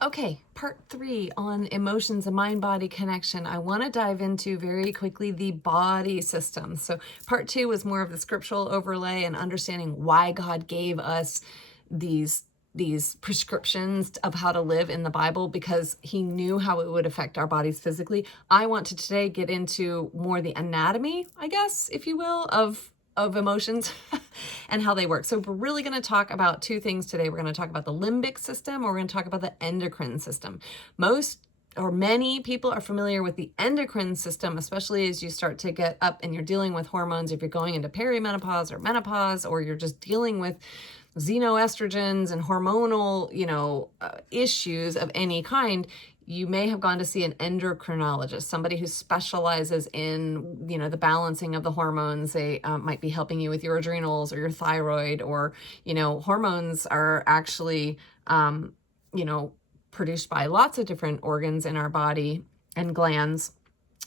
Okay, part 3 on emotions and mind-body connection. I want to dive into very quickly the body system. So part 2 was more of the scriptural overlay and understanding why God gave us these prescriptions of how to live in the Bible, because he knew how it would affect our bodies physically. I want to today get into more the anatomy, I guess, if you will, of emotions and how they work. So we're really going to talk about two things today. We're going to talk about the limbic system, or we're going to talk about the endocrine system. Most or many people are familiar with the endocrine system, especially as you start to get up and you're dealing with hormones. If you're going into perimenopause or menopause, or you're just dealing with xenoestrogens and hormonal, issues of any kind, you may have gone to see an endocrinologist, somebody who specializes in, the balancing of the hormones. They might be helping you with your adrenals or your thyroid, or, hormones are actually, produced by lots of different organs in our body and glands.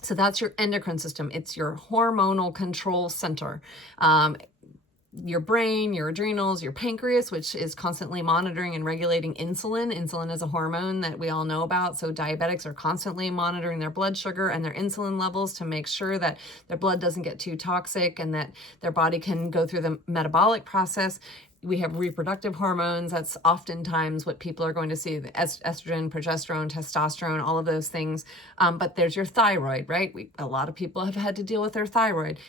So that's your endocrine system. It's your hormonal control center. Your brain, your adrenals, your pancreas, which is constantly monitoring and regulating insulin. Insulin is a hormone that we all know about. So diabetics are constantly monitoring their blood sugar and their insulin levels to make sure that their blood doesn't get too toxic and that their body can go through the metabolic process. We have reproductive hormones. That's oftentimes what people are going to see: the estrogen, progesterone, testosterone, all of those things. But there's your thyroid, right? A lot of people have had to deal with their thyroid.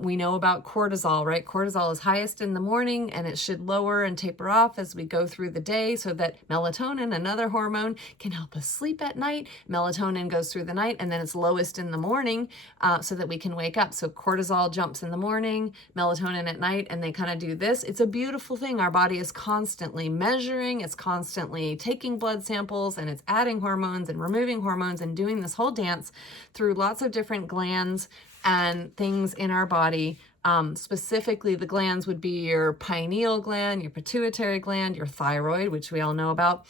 We know about cortisol, right? Cortisol is highest in the morning, and it should lower and taper off as we go through the day, so that melatonin, another hormone, can help us sleep at night. Melatonin goes through the night, and then it's lowest in the morning, so that we can wake up. So cortisol jumps in the morning, melatonin at night, and they kind of do this. It's a beautiful thing. Our body is constantly measuring, it's constantly taking blood samples, and it's adding hormones and removing hormones and doing this whole dance through lots of different glands and things in our body. Specifically, the glands would be your pineal gland, your pituitary gland, your thyroid, which we all know about,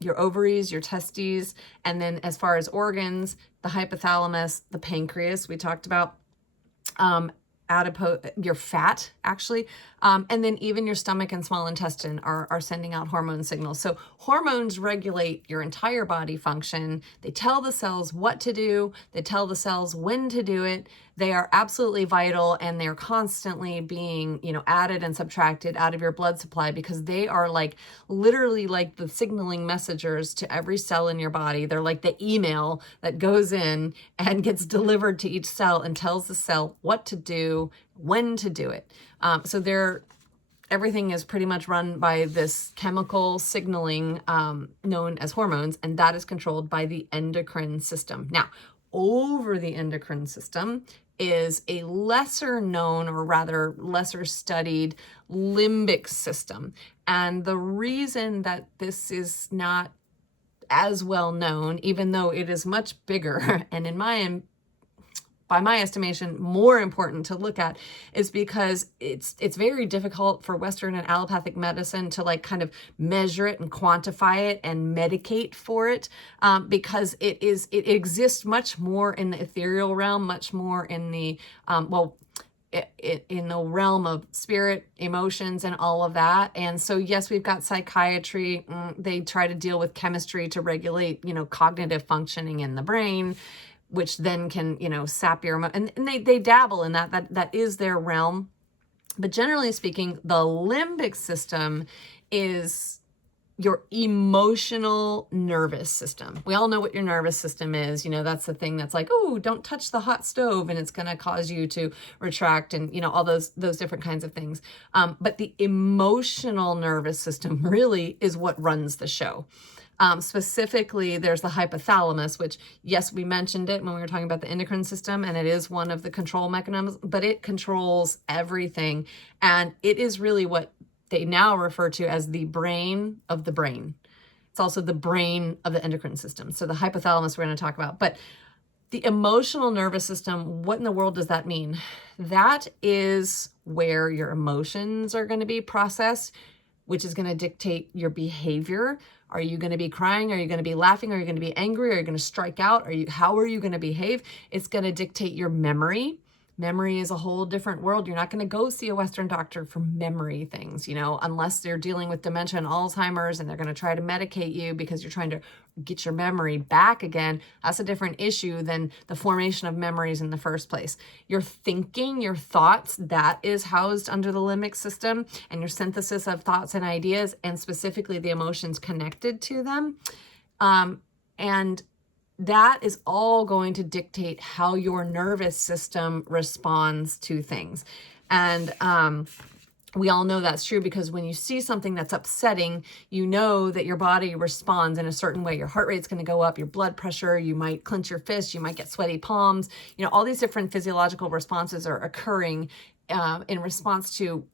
your ovaries, your testes, and then as far as organs, the hypothalamus, the pancreas we talked about, your fat, actually, and then even your stomach and small intestine are sending out hormone signals. So hormones regulate your entire body function. They tell the cells what to do. They tell the cells when to do it. They are absolutely vital, and they're constantly being, added and subtracted out of your blood supply, because they are literally like the signaling messengers to every cell in your body. They're like the email that goes in and gets delivered to each cell and tells the cell what to do, when to do it. So everything is pretty much run by this chemical signaling known as hormones, and that is controlled by the endocrine system. Now, over the endocrine system is a lesser known, or rather lesser studied, limbic system. And the reason that this is not as well known, even though it is much bigger and by my estimation, more important to look at, is because it's very difficult for Western and allopathic medicine to kind of measure it and quantify it and medicate for it, because it exists much more in the ethereal realm, much more in the in the realm of spirit, emotions, and all of that. And so, yes, we've got psychiatry. They try to deal with chemistry to regulate, cognitive functioning in the brain, which then can, sap your, and they dabble in that. That is their realm. But generally speaking, the limbic system is your emotional nervous system. We all know what your nervous system is. That's the thing that's like, oh, don't touch the hot stove, and it's going to cause you to retract, and, all those different kinds of things. But the emotional nervous system really is what runs the show. Specifically, there's the hypothalamus, which, yes, we mentioned it when we were talking about the endocrine system, and it is one of the control mechanisms, but it controls everything. And it is really what they now refer to as the brain of the brain. It's also the brain of the endocrine system. So the hypothalamus we're going to talk about. But the emotional nervous system, what in the world does that mean? That is where your emotions are going to be processed, which is going to dictate your behavior. Are you going to be crying? Are you going to be laughing? Are you going to be angry? Are you going to strike out? How are you going to behave? It's going to dictate your memory. Memory is a whole different world. You're not going to go see a Western doctor for memory things, you know, unless they're dealing with dementia and Alzheimer's and they're going to try to medicate you because you're trying to get your memory back again. That's a different issue than the formation of memories in the first place. Your thinking, your thoughts, that is housed under the limbic system, and your synthesis of thoughts and ideas, and specifically the emotions connected to them. And that is all going to dictate how your nervous system responds to things. And we all know that's true because when you see something that's upsetting, you know that your body responds in a certain way. Your heart rate's going to go up, your blood pressure, you might clench your fist, you might get sweaty palms. You know, all these different physiological responses are occurring in response to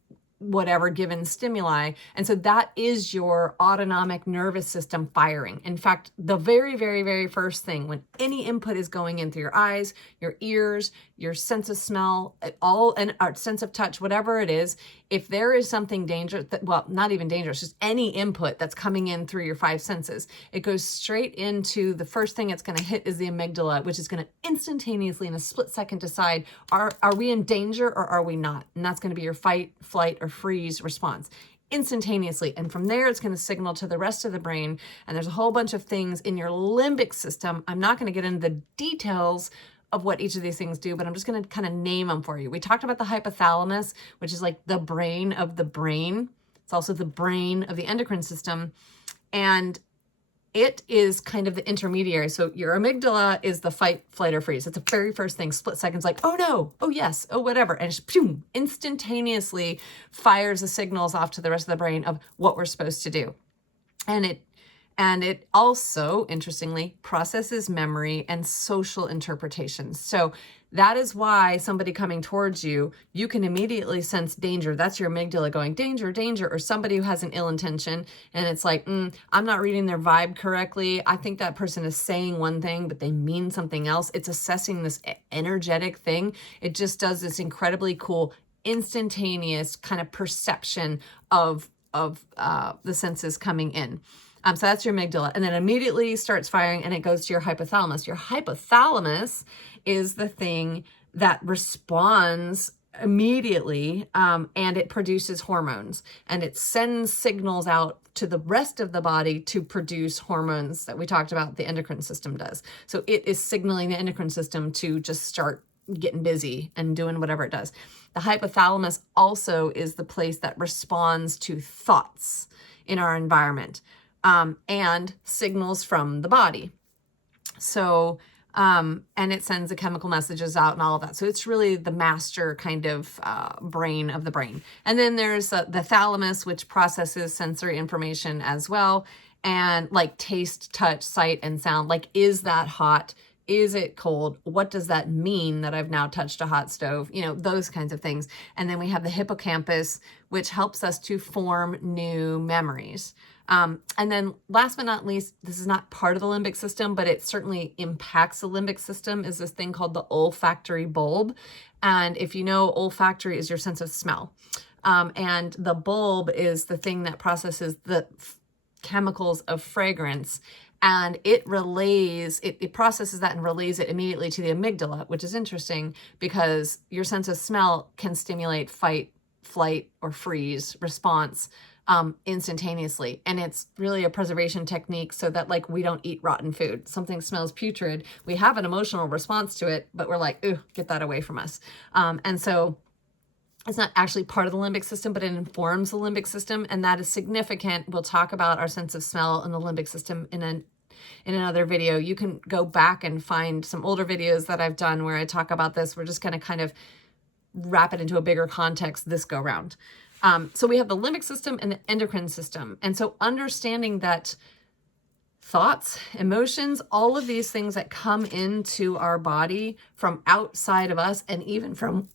whatever given stimuli. And so that is your autonomic nervous system firing. In fact, the very, very, very first thing when any input is going in through your eyes, your ears, your sense of smell, all, and our sense of touch, whatever it is, if there is something dangerous, well, not even dangerous, just any input that's coming in through your five senses, it goes straight into the first thing it's going to hit is the amygdala, which is going to instantaneously in a split second decide, are we in danger or are we not? And that's going to be your fight, flight, or freeze response instantaneously. And from there, it's going to signal to the rest of the brain. And there's a whole bunch of things in your limbic system. I'm not going to get into the details of what each of these things do, but I'm just going to kind of name them for you. We talked about the hypothalamus, which is like the brain of the brain. It's also the brain of the endocrine system. And it is kind of the intermediary. So your amygdala is the fight, flight, or freeze. It's the very first thing, split seconds, like, oh no, oh yes, oh whatever. And it just instantaneously fires the signals off to the rest of the brain of what we're supposed to do. And it also, interestingly, processes memory and social interpretations. So that is why somebody coming towards you, you can immediately sense danger. That's your amygdala going, danger, danger, or somebody who has an ill intention. And it's like, I'm not reading their vibe correctly. I think that person is saying one thing, but they mean something else. It's assessing this energetic thing. It just does this incredibly cool, instantaneous kind of perception of the senses coming in. So that's your amygdala, and then immediately starts firing and it goes to your hypothalamus. Your hypothalamus is the thing that responds immediately, and it produces hormones, and it sends signals out to the rest of the body to produce hormones that we talked about the endocrine system does. So it is signaling the endocrine system to just start getting busy and doing whatever it does. The hypothalamus also is the place that responds to thoughts in our environment. And signals from the body. So, and it sends the chemical messages out and all of that. So it's really the master kind of brain of the brain. And then there's the thalamus, which processes sensory information as well. And like taste, touch, sight, and sound. Like, is that hot? Is it cold? What does that mean that I've now touched a hot stove? You know, those kinds of things. And then we have the hippocampus, which helps us to form new memories. And then last but not least, this is not part of the limbic system, but it certainly impacts the limbic system, is this thing called the olfactory bulb. And if you know, olfactory is your sense of smell. And the bulb is the thing that processes the chemicals of fragrance. And it processes that and relays it immediately to the amygdala, which is interesting because your sense of smell can stimulate fight, flight, or freeze response instantaneously. And it's really a preservation technique so that, like, we don't eat rotten food. Something smells putrid. We have an emotional response to it, but we're like, ooh, get that away from us. And so it's not actually part of the limbic system, but it informs the limbic system. And that is significant. We'll talk about our sense of smell and the limbic system in another video. You can go back and find some older videos that I've done where I talk about this. We're just going to kind of wrap it into a bigger context this go round. So we have the limbic system and the endocrine system. And so understanding that thoughts, emotions, all of these things that come into our body from outside of us and even from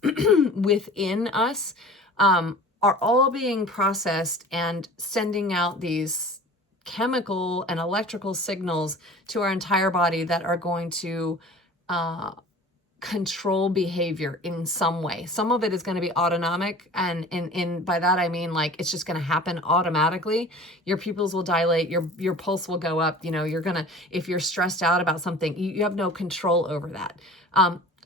within us are all being processed and sending out these chemical and electrical signals to our entire body that are going to control behavior in some way. Some of it is going to be autonomic, and by that I mean, like, it's just going to happen automatically. Your pupils will dilate, your pulse will go up. You know, if you're stressed out about something, you have no control over that.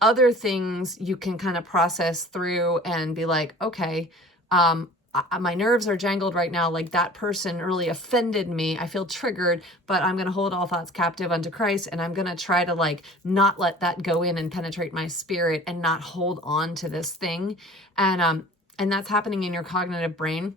Other things you can kind of process through and be like, okay, my nerves are jangled right now. Like, that person really offended me. I feel triggered, but I'm going to hold all thoughts captive unto Christ. And I'm going to try to like not let that go in and penetrate my spirit and not hold on to this thing. And that's happening in your cognitive brain.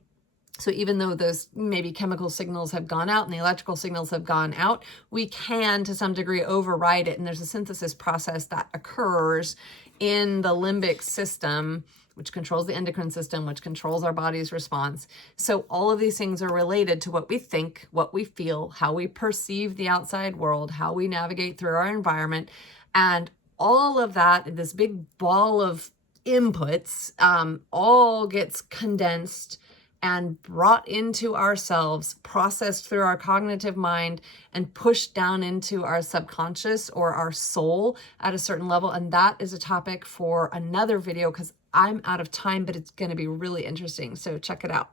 So even though those maybe chemical signals have gone out and the electrical signals have gone out, we can to some degree override it. And there's a synthesis process that occurs in the limbic system, which controls the endocrine system, which controls our body's response. So all of these things are related to what we think, what we feel, how we perceive the outside world, how we navigate through our environment. And all of that, this big ball of inputs, all gets condensed and brought into ourselves, processed through our cognitive mind, and pushed down into our subconscious or our soul at a certain level. And that is a topic for another video because I'm out of time, but it's going to be really interesting. So check it out.